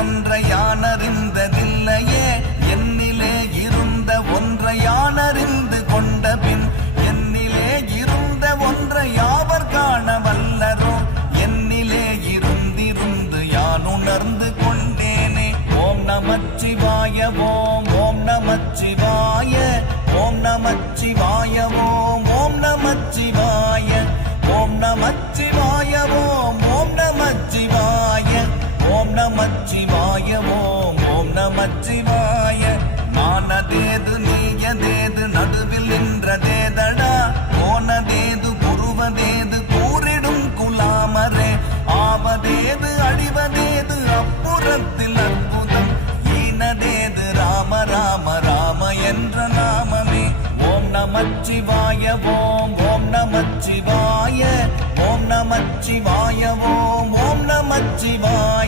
ஒன்றை யானறிந்ததில்லையே என்னிலே இருந்த ஒன்றை யானறிந்து கொண்ட பின் என்னிலே இருந்த ஒன்றை யாவர் காண வல்லரோ என்னிலே இருந்திருந்து யான் உணர்ந்து கொண்டேனே. ஓம் நமச்சிவாய ஓம் ஓம் நமச்சிவாய ஓம் நமச்சிவாய ஓம் ஓம் நமச்சிவாய ஓம் நமச்சிவாய ஓம் ஓம் நமச்சிவாய ஓம் நமச்சிவாய ஓம் ஓம் நமச்சிவாய. மானதேது நீயதேது நடுவில் நின்றதேதடா போனதேது புருவதேது கூறிடும் குலாமரே ஆவதேது அழிவதேது அப்புறத்தில் அற்புதம் ஈனதேது ராம ராம ராம என்ற நாமமே. ஓம் நமச்சிவாய ஓம் ஓம் நமச்சிவாய ஓம் நமச்சிவாய ஓம் ஓம் நமச்சிவாய.